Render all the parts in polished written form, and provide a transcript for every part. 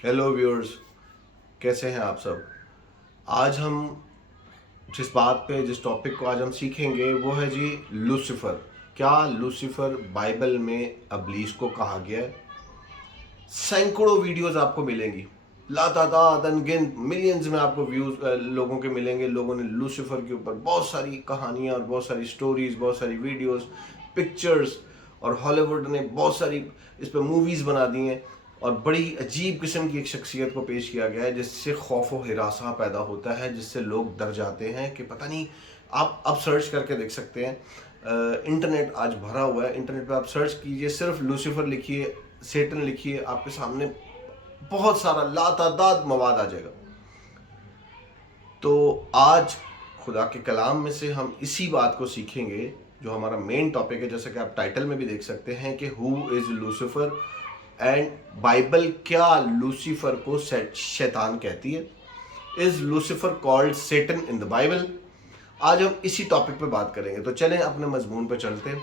Hello viewers, कैसे हैं आप सब। आज हम जिस टॉपिक को आज हम सीखेंगे वो है जी लूसीफर। क्या लूसीफर बाइबल में अबलीस को कहा गया है? सैकड़ों वीडियोस आपको मिलेंगी, लातादात अनगिनत मिलियंस में आपको व्यूज लोगों के मिलेंगे। लोगों ने लूसीफर के ऊपर बहुत सारी कहानियाँ और बहुत सारी स्टोरीज, बहुत सारी वीडियोस, पिक्चर्स, और हॉलीवुड ने बहुत सारी इस पर मूवीज़ बना दी हैं। और बड़ी अजीब किस्म की एक शख्सियत को पेश किया गया है जिससे खौफ व हिरासा पैदा होता है, जिससे लोग डर जाते हैं कि पता नहीं। आप सर्च करके देख सकते हैं, इंटरनेट आज भरा हुआ है। इंटरनेट पे आप सर्च कीजिए, सिर्फ लूसीफर लिखिए, सेटन लिखिए, आपके सामने बहुत सारा लातादाद मवाद आ जाएगा। तो आज खुदा के कलाम में से हम इसी बात को सीखेंगे जो हमारा मेन टॉपिक है। जैसा कि आप टाइटल में भी देख सकते हैं कि who is Lucifer, and Bible क्या लूसीफर को शैतान कहती है। Is Lucifer called Satan in the Bible? आज हम इसी टॉपिक पे बात करेंगे। तो चलें अपने मजमून पे चलते हैं।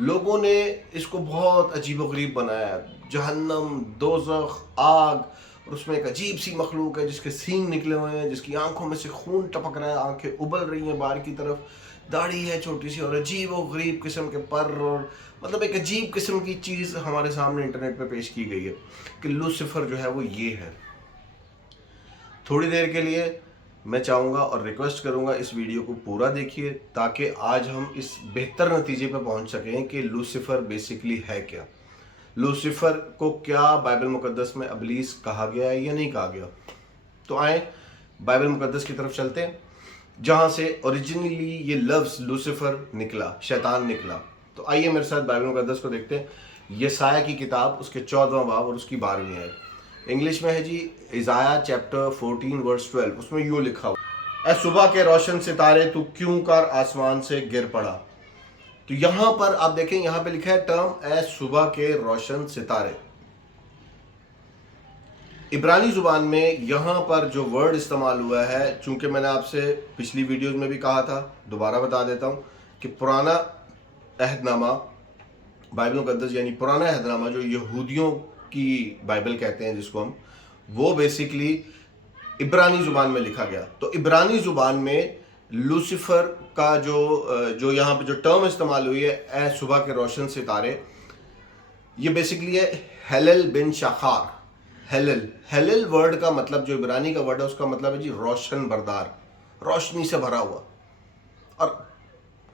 लोगों ने इसको बहुत अजीबोगरीब बनाया, जहन्नम, दोज़ख, आग, और उसमें एक अजीब सी मखलूक है जिसके सींग निकले हुए हैं, जिसकी आंखों में से खून टपक रहा है, आंखें उबल रही हैं बाहर की तरफ, दाढ़ी है छोटी सी, और अजीब व गरीब किस्म के पर, और मतलब एक अजीब किस्म की चीज़ हमारे सामने इंटरनेट पे पेश की गई है कि लूसीफर जो है वो ये है। थोड़ी देर के लिए मैं चाहूँगा और रिक्वेस्ट करूँगा इस वीडियो को पूरा देखिए, ताकि आज हम इस बेहतर नतीजे पर पहुँच सकें कि लूसीफर बेसिकली है क्या। लूसीफर को क्या बाइबल मुकद्दस में अबलीस कहा गया है या नहीं कहा गया। तो आए बाइबल मुकद्दस की तरफ चलते हैं, जहाँ से ओरिजिनली ये लफ्ज़ लूसीफर निकला, शैतान निकला। तो आइए मेरे साथ बाइबल मुकद्दस को देखते हैं। यसाया की किताब, उसके 14वां बाब और उसकी 12वीं आयत। इंग्लिश में है जी इज़ाया चैप्टर 14 वर्स 12। उसमें यूँ लिखा हुआ, ए सुबह के रोशन सितारे तू क्यों कर आसमान से गिर पड़ा। तो यहाँ पर आप देखें, यहाँ पे लिखा है टर्म ए सुबह के रोशन सितारे। इब्रानी ज़ुबान में यहाँ पर जो वर्ड इस्तेमाल हुआ है, चूँकि मैंने आपसे पिछली वीडियोज़ में भी कहा था, दोबारा बता देता हूँ कि पुराना अहदनामा बाइबल मुकद्दस यानी पुराना अहदनामा जो यहूदियों की बाइबल कहते हैं जिसको हम, वो बेसिकली इब्रानी ज़ुबान में लिखा गया। तो इब्रानी ज़ुबान में लूसीफर का जो यहाँ पे जो टर्म इस्तेमाल हुई है, ए सुबह के रोशन सितारे, ये बेसिकली है हेलल बिन शाखार। हेलल वर्ड का मतलब, जो इब्रानी का वर्ड है उसका मतलब है जी रोशन बरदार, रोशनी से भरा हुआ। और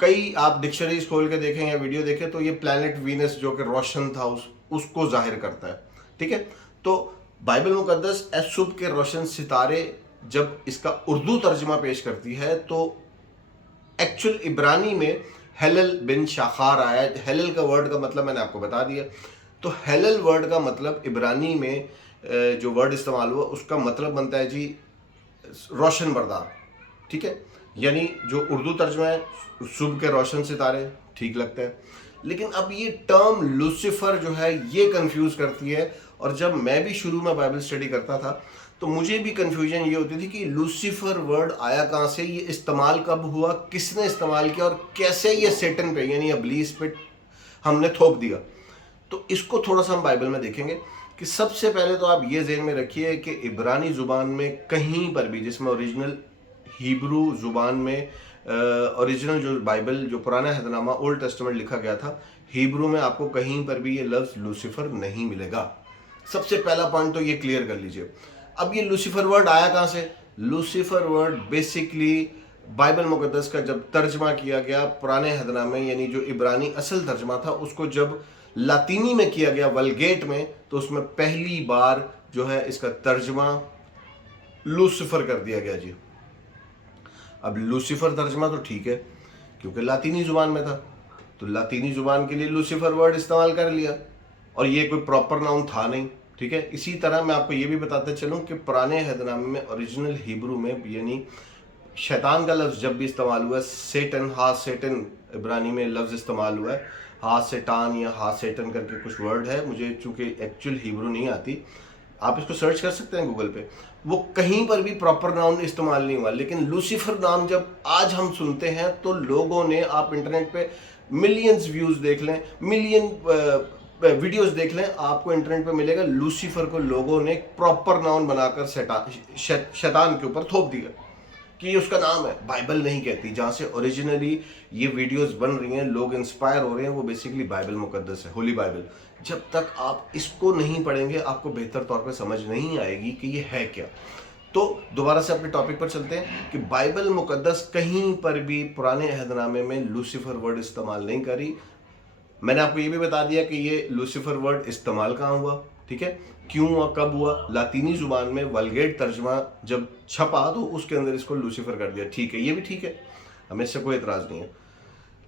कई आप डिक्शनरीज खोल के देखें या वीडियो देखें तो ये प्लैनेट वीनस जो कि रोशन था उसको जाहिर करता है। ठीक है, तो बाइबल मुकद्दस ए सुबह के रोशन सितारे जब इसका उर्दू तर्जुमा पेश करती है तो एक्चुअल इब्रानी में हेलल बिन शाखार आया। हेलल का वर्ड का मतलब मैंने आपको बता दिया। तो हेलल वर्ड का मतलब इब्रानी में जो वर्ड इस्तेमाल हुआ उसका मतलब बनता है जी रोशन बरदार। ठीक है, यानी जो उर्दू तर्जुमा है सुबह के रोशन सितारे, ठीक लगता है। लेकिन अब ये टर्म लूसीफर जो है ये कंफ्यूज करती है। और जब मैं भी शुरू में बाइबल स्टडी करता था तो मुझे भी कंफ्यूजन ये होती थी कि लूसीफर वर्ड आया कहाँ से, ये इस्तेमाल कब हुआ, किसने इस्तेमाल किया, और कैसे ये सेटन पे यानी अबलीस पे हमने थोप दिया। तो इसको थोड़ा सा हम बाइबल में देखेंगे कि सबसे पहले तो आप ये ज़हन में रखिए कि इब्रानी ज़ुबान में कहीं पर भी, जिसमें ओरिजिनल हिब्रू ज़ुबान में ओरिजिनल जो बाइबल जो पुराना अहदनामा ओल्ड टेस्टामेंट लिखा गया था, हिब्रू में आपको कहीं पर भी ये लफ्ज़ लूसीफर नहीं मिलेगा। सबसे पहला पॉइंट तो ये क्लियर कर लीजिए। अब ये लूसीफर वर्ड आया कहाँ से? लूसीफर वर्ड बेसिकली बाइबल मुकद्दस का जब तर्जमा किया गया पुराने अहदनामे यानी जो इब्रानी असल तर्जमा था उसको जब लातीनी में किया गया वल्गेट में, तो उसमें पहली बार जो है इसका तर्जमा लूसीफर कर दिया गया जी। अब लूसीफर तर्जमा तो ठीक है क्योंकि लातीनी ज़ुबान में था, तो लातीनी ज़ुबान के लिए लूसीफर वर्ड इस्तेमाल कर लिया, और ये कोई प्रॉपर नाउन था नहीं। ठीक है, इसी तरह मैं आपको ये भी बताते चलूँ कि पुराने अहदनामे में ओरिजिनल हिब्रू में यानी शैतान का लफ्ज़ जब भी इस्तेमाल हुआ है, सेटन, हा सेटन इब्रानी में लफ्ज़ इस्तेमाल हुआ है, हा सेटान या हा सेटन करके कुछ वर्ड है, मुझे चूँकि एक्चुअल हिब्रू नहीं आती, आप इसको सर्च कर सकते हैं गूगल पे। वो कहीं पर भी प्रॉपर नाउन इस्तेमाल नहीं हुआ। लेकिन लूसीफर नाम जब आज हम सुनते हैं तो लोगों ने, आप इंटरनेट पे मिलियंस व्यूज़ देख लें, मिलियन वीडियोस देख लें, आपको इंटरनेट पे मिलेगा, लूसीफर को लोगों ने प्रॉपर नाउन बनाकर शैतान के ऊपर थोप दिया कि ये उसका नाम है। बाइबल नहीं कहती, जहाँ से ओरिजिनली ये वीडियोस बन रही हैं, लोग इंस्पायर हो रहे हैं, वो बेसिकली बाइबल मुकद्दस है, होली बाइबल। जब तक आप इसको नहीं पढ़ेंगे आपको बेहतर तौर पे समझ नहीं आएगी कि ये है क्या। तो दोबारा से अपने टॉपिक पर चलते हैं कि बाइबल मुकद्दस कहीं पर भी पुराने अहदनामे में लूसीफर वर्ड इस्तेमाल नहीं करी। मैंने आपको ये भी बता दिया कि ये लूसीफर वर्ड इस्तेमाल कहाँ हुआ, ठीक है, क्यों और कब हुआ। लातीनी जुबान में वल्गेट तर्जमा जब छपा तो उसके अंदर इसको लूसीफर कर दिया, ठीक है, ये भी ठीक है, हमें इससे कोई एतराज नहीं है।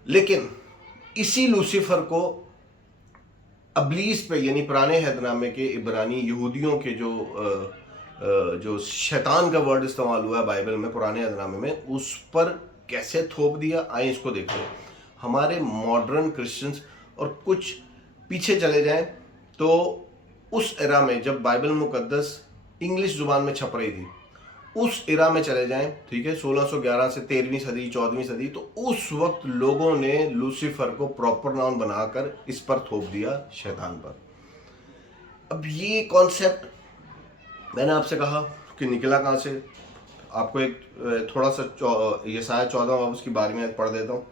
लेकिन इसी लूसीफर को अबलीस पे, यानी पुराने अहदनामे के इब्रानी यहूदियों के जो शैतान का वर्ड इस्तेमाल हुआ है बाइबल में पुराने अहदनामे में, उस पर कैसे थोप दिया, आइए इसको देखते हैं। हमारे मॉडर्न क्रिश्चियंस, और कुछ पीछे चले जाएं तो उस एरा में जब बाइबल मुकद्दस इंग्लिश जुबान में छप रही थी, उस एरा में चले जाएं, ठीक है, 1611 से 13वीं सदी 14वीं सदी, तो उस वक्त लोगों ने लूसीफर को प्रॉपर नाउन बनाकर इस पर थोप दिया, शैतान पर। अब ये कॉन्सेप्ट मैंने आपसे कहा कि निकला कहाँ से। आपको एक थोड़ा सा यशायाह 14 बाब उसकी 12वीं आयत पढ़ देता हूँ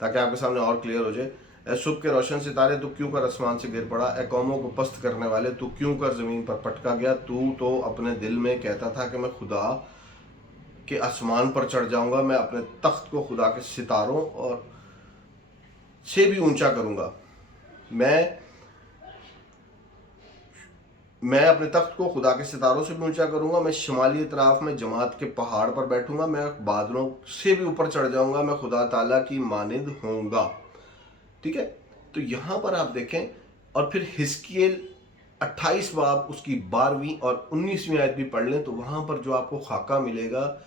ताकि आपके सामने और क्लियर हो जाए। ए सुबह के रोशन सितारे, तू क्यों कर आसमान से गिर पड़ा, ए कौमों को पस्त करने वाले, तू क्यों कर जमीन पर पटका गया। तू तो अपने दिल में कहता था कि मैं खुदा के आसमान पर चढ़ जाऊंगा, मैं अपने तख्त को खुदा के सितारों और से भी ऊंचा करूंगा, मैं अपने तख्त को खुदा के सितारों से भी ऊंचा करूंगा, मैं शुमाली इतराफ में जमात के पहाड़ पर बैठूंगा, मैं बादलों से भी ऊपर चढ़ जाऊंगा, मैं खुदा ताला की मानिंद होऊंगा। ठीक है, तो यहां पर आप देखें, और फिर हिजकियेल 28 बाब उसकी 12वीं और 19वीं आयत भी पढ़ लें तो वहां पर जो आपको खाका मिलेगा,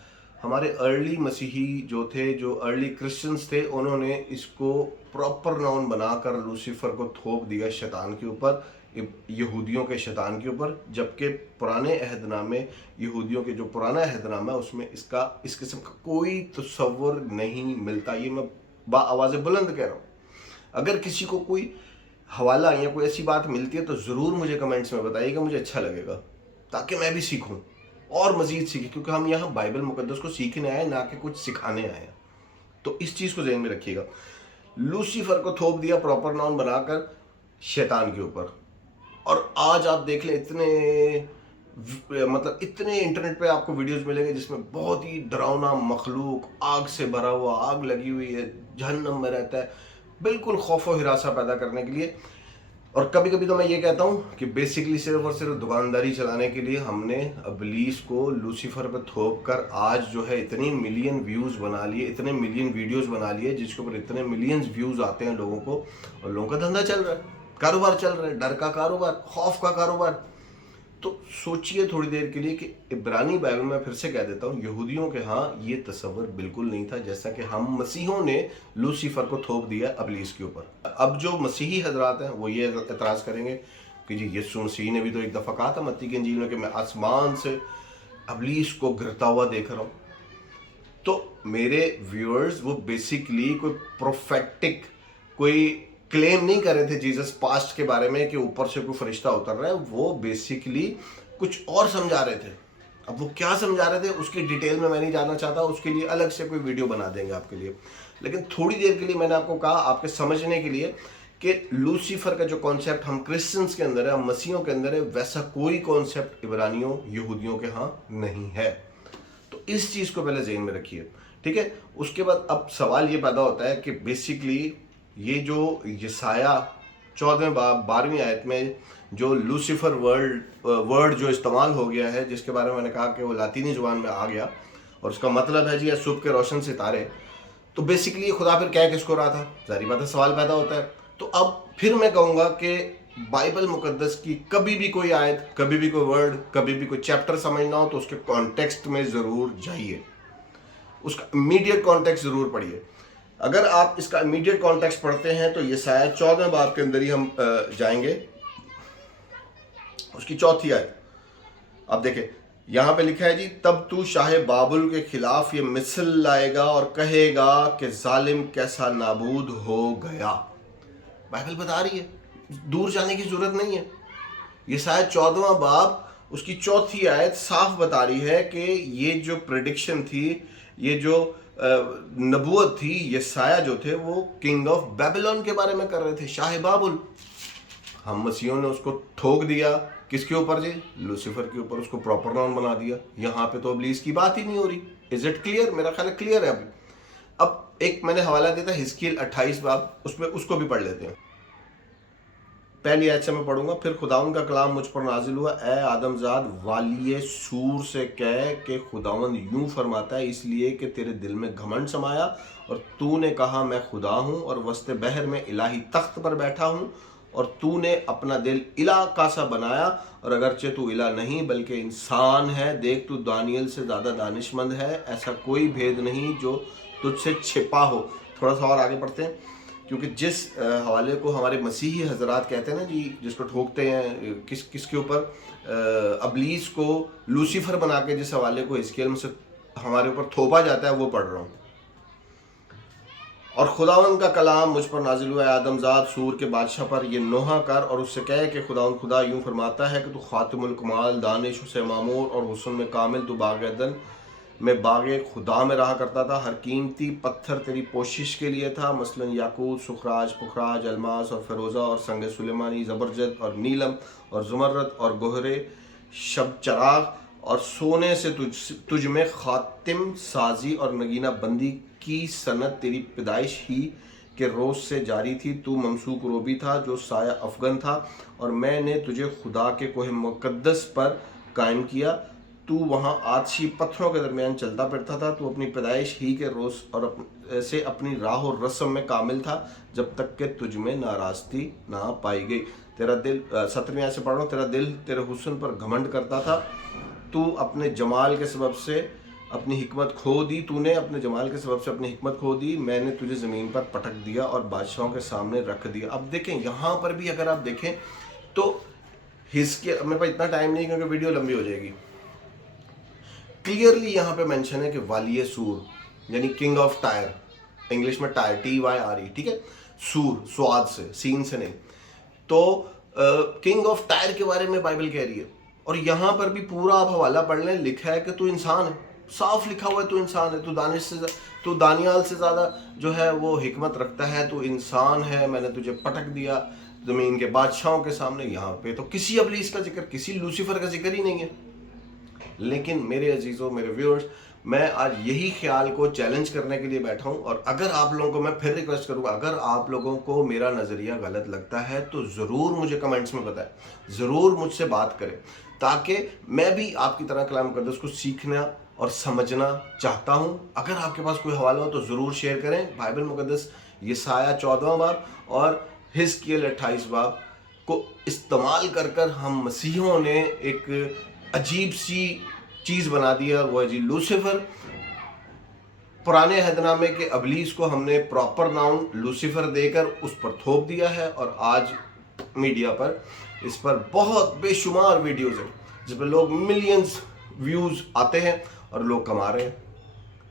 हमारे अर्ली मसीही जो थे, जो अर्ली क्रिश्चियंस थे, उन्होंने इसको प्रॉपर नाउन बनाकर लूसीफर को थोप दिया शैतान के ऊपर, यहूदियों के शैतान के ऊपर। जबकि पुराने अहदनामे, यहूदियों के जो पुराना अहदनामा है उसमें इसका इस किस्म का कोई तसव्वुर नहीं मिलता। ये मैं आवाज़ बुलंद कह रहा हूँ। अगर किसी को कोई हवाला या कोई ऐसी बात मिलती है तो ज़रूर मुझे कमेंट्स में बताइएगा, मुझे अच्छा लगेगा, ताकि मैं भी सीखूं और मज़ीद सीखें, क्योंकि हम यहाँ बाइबल मुकद्दस को सीखने आए, ना कि कुछ सिखाने आए। तो इस चीज़ को ज़हन में रखिएगा। लूसीफर को थोप दिया प्रॉपर नाउन बनाकर शैतान के ऊपर। और आज आप देख लें, इतने इंटरनेट पे आपको वीडियोस मिलेंगे जिसमें बहुत ही डरावना मखलूक, आग से भरा हुआ, आग लगी हुई है, जहन्नम में रहता है, बिल्कुल खौफ और हिरासा पैदा करने के लिए। और कभी कभी तो मैं ये कहता हूँ कि बेसिकली सिर्फ और सिर्फ दुकानदारी चलाने के लिए हमने इब्लीस को लूसीफर पर थोप कर आज जो है इतनी मिलियन व्यूज़ बना लिए, इतने मिलियन वीडियोज़ बना लिए जिसके ऊपर इतने मिलियंस व्यूज़ आते हैं लोगों को, और लोगों का धंधा चल रहा है, कारोबार चल रहा है, डर का कारोबार, खौफ का कारोबार। तो सोचिए थोड़ी देर के लिए कि इब्रानी बाइबल में, फिर से कह देता हूँ, यहूदियों के यहाँ ये तस्वर बिल्कुल नहीं था जैसा कि हम मसीहों ने लूसीफर को थोप दिया इब्लीस के ऊपर। अब जो मसीही हजरात हैं वो ये एतराज़ करेंगे कि जी यीशु मसीह ने भी तो एक दफ़ा कहा था मत्ती की इंजील में कि मैं आसमान से इब्लीस को गिरता हुआ देख रहा हूँ। तो मेरे व्यूअर्स, वो बेसिकली कोई प्रोफेटिक कोई क्लेम नहीं कर रहे थे जीसस पास्ट के बारे में कि ऊपर से कोई फरिश्ता उतर रहा है, वो बेसिकली कुछ और समझा रहे थे। अब वो क्या समझा रहे थे उसकी डिटेल में मैं नहीं जानना चाहता, उसके लिए अलग से कोई वीडियो बना देंगे आपके लिए। लेकिन थोड़ी देर के लिए मैंने आपको कहा, आपके समझने के लिए, कि लूसीफर का जो कॉन्सेप्ट हम क्रिश्चियंस के अंदर है, हम मसीहों के अंदर है, वैसा कोई कॉन्सेप्ट इब्रानियों, यहूदियों के यहाँ नहीं है। तो इस चीज़ को पहले ज़हन में रखिए, ठीक है। उसके बाद अब सवाल ये पैदा होता है कि बेसिकली ये जो यशायाह 14 बाब 12वीं आयत में जो लूसीफर वर्ड जो इस्तेमाल हो गया है, जिसके बारे में मैंने कहा कि वो लातीनी जुबान में आ गया और उसका मतलब है जी सुबह के रोशन सितारे, तो बेसिकली खुदा फिर कह किसको रहा था, जारी बात है, सवाल पैदा होता है। तो अब फिर मैं कहूँगा कि बाइबल मुकद्दस की कभी भी कोई आयत, कभी भी कोई वर्ड, कभी भी कोई चैप्टर समझना हो तो उसके कॉन्टेक्स्ट में ज़रूर जाइए, उसका इमीडिएट कॉन्टेक्स्ट ज़रूर पढ़िए। अगर आप इसका इमीडिएट कॉन्टेक्स्ट पढ़ते हैं तो यशायाह 14 बाब के अंदर ही हम जाएंगे, उसकी 4थी आयत आप देखें, यहाँ पे लिखा है जी, तब तू शाह बाबुल के खिलाफ ये मिसल लाएगा और कहेगा कि जालिम कैसा नाबूद हो गया। बाइबल बता रही है دور جانے کی ضرورت نہیں ہے. یسایہ 14واں باب اس کی 4تھی آیت صاف بتا رہی ہے کہ یہ جو پریڈکشن تھی, یہ جو نبوت تھی, یسایہ جو تھے وہ کنگ آف بیبلون کے بارے میں کر رہے تھے, شاہ بابل. ہم مسیحوں نے اس کو ٹھوک دیا. کس کے اوپر جی؟ لوسیفر کے اوپر. اس کو پراپر ناؤن بنا دیا. یہاں پہ تو ابلیس کی بات ہی نہیں ہو رہی. Is it clear? میرا خیال ہے کلیئر ہے. اب ایک میں نے حوالہ دیا تھا حزقیل 28 باب, اس کو بھی پڑھ لیتے ہیں. پہلی آیت سے میں پڑھوں گا. پھر خداوند کا کلام مجھ پر نازل ہوا, اے آدم زاد والی سور سے کہہ کہ خداوند یوں فرماتا ہے, اس لیے کہ تیرے دل میں گھمنڈ سمایا اور تو نے کہا میں خدا ہوں اور وسط بحر میں الہی تخت پر بیٹھا ہوں, اور تو نے اپنا دل الہ کا سا بنایا, اور اگرچہ تو الہ نہیں بلکہ انسان ہے. دیکھ تو دانیل سے زیادہ دانشمند ہے, ایسا کوئی بھید نہیں جو تجھ سے چھپا ہو. تھوڑا سا اور آگے پڑھتے ہیں, کیونکہ جس حوالے کو ہمارے مسیحی حضرات کہتے ہیں نا جی, جس کو ٹھوکتے ہیں, کس کے اوپر, ابلیس کو لوسیفر بنا کے جس حوالے کو حزقیل میں سے ہمارے اوپر تھوپا جاتا ہے, وہ پڑھ رہا ہوں. اور خداوند کا کلام مجھ پر نازل ہوا ہے, آدم زاد سور کے بادشاہ پر یہ نوحہ کر اور اس سے کہے کہ خداوند خدا یوں فرماتا ہے کہ تو خاتم الکمال, دانش سے معمور اور حسن میں کامل, تو باغ عدن میں باغ خدا میں رہا کرتا تھا. ہر قیمتی پتھر تیری پوشش کے لیے تھا, مثلا یاقوت, سخراج, پخراج, الماس اور فیروزہ اور سنگ سلیمانی, زبرجد اور نیلم اور زمرد اور گوہرے, شب چراغ اور سونے سے تجھ میں خاتم سازی اور نگینہ بندی کی صنعت تیری پیدائش ہی کے روز سے جاری تھی. تو ممسوک روبی تھا جو سایہ افغن تھا, اور میں نے تجھے خدا کے کوہ مقدس پر قائم کیا. تو وہاں آتشی پتھروں کے درمیان چلتا پھرتا تھا. تو اپنی پیدائش ہی کے روز اور سے اپنی راہ و رسم میں کامل تھا, جب تک کہ تجھ میں ناراستی نہ پائی گئی. تیرا دل, 17ویں آیت سے پڑھ رہا ہوں, تیرا دل تیرے حسن پر گھمنڈ کرتا تھا. تو اپنے جمال کے سبب سے اپنی حکمت کھو دی. تو نے اپنے جمال کے سبب سے اپنی حکمت کھو دی. میں نے تجھے زمین پر پٹک دیا اور بادشاہوں کے سامنے رکھ دیا. اب دیکھیں یہاں پر بھی اگر آپ دیکھیں تو حزقیل, میرے پاس اتنا ٹائم نہیں کیونکہ ویڈیو لمبی ہو جائے گی, کلیئرلی یہاں پہ مینشن ہے کہ والی سور یعنی کنگ آف ٹائر, انگلش میں ٹائر, TYRE, ٹھیک ہے, سور, سواد سے, سین سے نہیں. تو کنگ آف ٹائر کے بارے میں بائبل کہہ رہی ہے. اور یہاں پر بھی پورا آپ حوالہ پڑھ لیں, لکھا ہے کہ تو انسان ہے, صاف لکھا ہوا ہے تو انسان ہے. تو دانش سے, تو دانیال سے زیادہ جو ہے وہ حکمت رکھتا ہے, تو انسان ہے, میں نے تجھے پٹک دیا زمین کے بادشاہوں کے سامنے. یہاں پہ تو کسی ابلیس کا ذکر, کسی لوسیفر کا ذکر ہی نہیں ہے. لیکن میرے عزیزوں, میرے ویورز, میں آج یہی خیال کو چیلنج کرنے کے لیے بیٹھا ہوں. اور اگر آپ لوگوں کو, میں پھر ریکویسٹ کروں گا, اگر آپ لوگوں کو میرا نظریہ غلط لگتا ہے تو ضرور مجھے کمنٹس میں بتائیں, ضرور مجھ سے بات کریں, تاکہ میں بھی آپ کی طرح کلام مقدس کو سیکھنا اور سمجھنا چاہتا ہوں. اگر آپ کے پاس کوئی حوالہ ہو تو ضرور شیئر کریں. بائبل مقدس یسایہ 14واں باب اور حزقیل 28 باب کو استعمال کر کر ہم مسیحوں نے ایک عجیب سی چیز بنا دیا, وہ ہے جی لوسیفر. پرانے عہد نامے کے ابلیس کو ہم نے پراپر ناؤن لوسیفر دے کر اس پر تھوپ دیا ہے, اور آج میڈیا پر اس پر بہت بے شمار ویڈیوز ہیں جس پہ لوگ ملینز ویوز آتے ہیں اور لوگ کما رہے ہیں.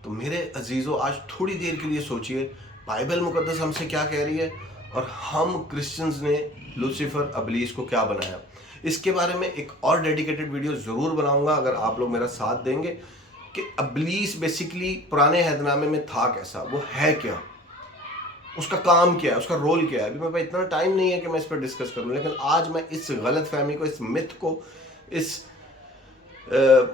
تو میرے عزیزوں, آج تھوڑی دیر کے لیے سوچئے بائبل مقدس ہم سے کیا کہہ رہی ہے, اور ہم کرسچنز نے لوسیفر ابلیس کو کیا بنایا. اس کے بارے میں ایک اور ڈیڈیکیٹڈ ویڈیو ضرور بناؤں گا اگر آپ لوگ میرا ساتھ دیں گے, کہ ابلیس بیسیکلی پرانے عہد نامے میں تھا کیسا, وہ ہے کیا, اس کا کام کیا ہے, اس کا رول کیا ہے. ابھی میرے پاس اتنا ٹائم نہیں ہے کہ میں اس پر ڈسکس کروں, لیکن آج میں اس غلط فہمی کو, اس متھ کو, اس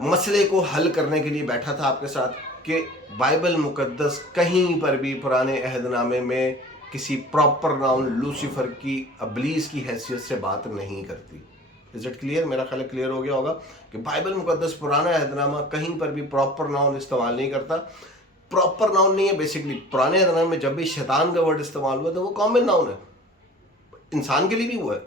مسئلے کو حل کرنے کے لیے بیٹھا تھا آپ کے ساتھ, کہ بائبل مقدس کہیں پر بھی پرانے عہد نامے میں کسی پراپر ناؤن لوسیفر کی, ابلیس کی حیثیت سے بات نہیں کرتی. Is it clear? میرا خیال کلیئر ہو گیا ہوگا کہ بائبل مقدس پرانا عہد نامہ کہیں پر بھی پراپر ناؤن استعمال نہیں کرتا. پراپر ناؤن نہیں ہے بیسیکلی. پرانے عہد نامے میں جب بھی شیطان کا ورڈ استعمال ہوا تو وہ کامن ناؤن ہے, انسان کے لیے بھی ہوا ہے.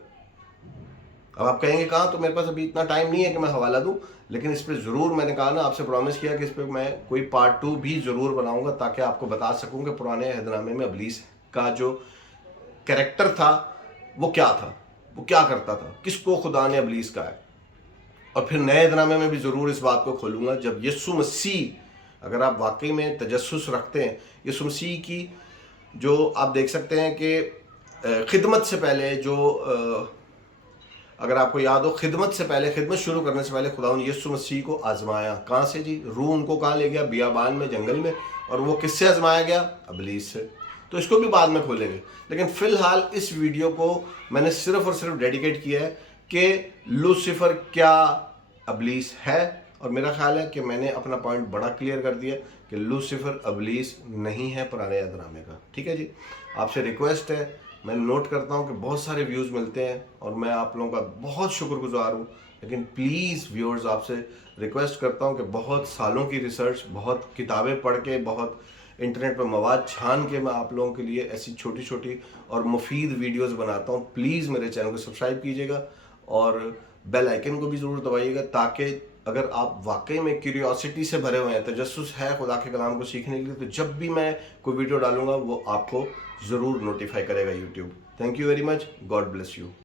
اب آپ کہیں گے کہاں, تو میرے پاس ابھی اتنا ٹائم نہیں ہے کہ میں حوالہ دوں, لیکن اس پہ ضرور, میں نے کہا نا, آپ سے پرومس کیا کہ اس پہ میں کوئی پارٹ 2 بھی ضرور بناؤں گا, تاکہ آپ کو بتا سکوں کہ پرانے عہد نامے میں ابلیس کا جو کریکٹر تھا وہ کیا تھا, وہ کیا کرتا تھا, کس کو خدا نے ابلیس کہا ہے. اور پھر نئے عہد نامے میں بھی ضرور اس بات کو کھولوں گا, جب یسوع مسیح, اگر آپ واقعی میں تجسس رکھتے ہیں, یسوع مسیح کی جو آپ دیکھ سکتے ہیں کہ खिदमत से पहले जो अगर आपको याद हो, खिदमत से पहले, खिदमत शुरू करने से पहले खुदा यीशु मसीह को आजमाया। कहाँ से जी? रूह उनको कहाँ ले गया? बियाबान में, जंगल में। और वो किससे आजमाया गया? इब्लीस से। तो इसको भी बाद में खोलेंगे, लेकिन फिलहाल इस वीडियो को मैंने सिर्फ और सिर्फ डेडिकेट किया है कि लूसीफर क्या इब्लीस है। और मेरा ख्याल है कि मैंने अपना पॉइंट बड़ा क्लियर कर दिया कि लूसीफर इब्लीस नहीं है पुराने अहदनामे का। ठीक है जी, आपसे रिक्वेस्ट है, मैं नोट करता हूं कि बहुत सारे व्यूज़ मिलते हैं और मैं आप लोगों का बहुत शुक्रगुजार हूं, लेकिन प्लीज़ व्यूअर्स आपसे रिक्वेस्ट करता हूं कि बहुत सालों की रिसर्च, बहुत किताबें पढ़ के, बहुत इंटरनेट पर मवाद छान के मैं आप लोगों के लिए ऐसी छोटी छोटी और मुफीद वीडियोस बनाता हूं। प्लीज़ मेरे चैनल को सब्सक्राइब कीजिएगा और बेल आइकन को भी ज़रूर दबाइएगा, ताकि अगर आप वाकई में क्यूरियोसिटी से भरे हुए हैं, तजस्सुस है खुदा के कलाम को सीखने के लिए, तो जब भी मैं कोई वीडियो डालूंगा वो आपको ज़रूर नोटिफाई करेगा YouTube. Thank you very much, God bless you.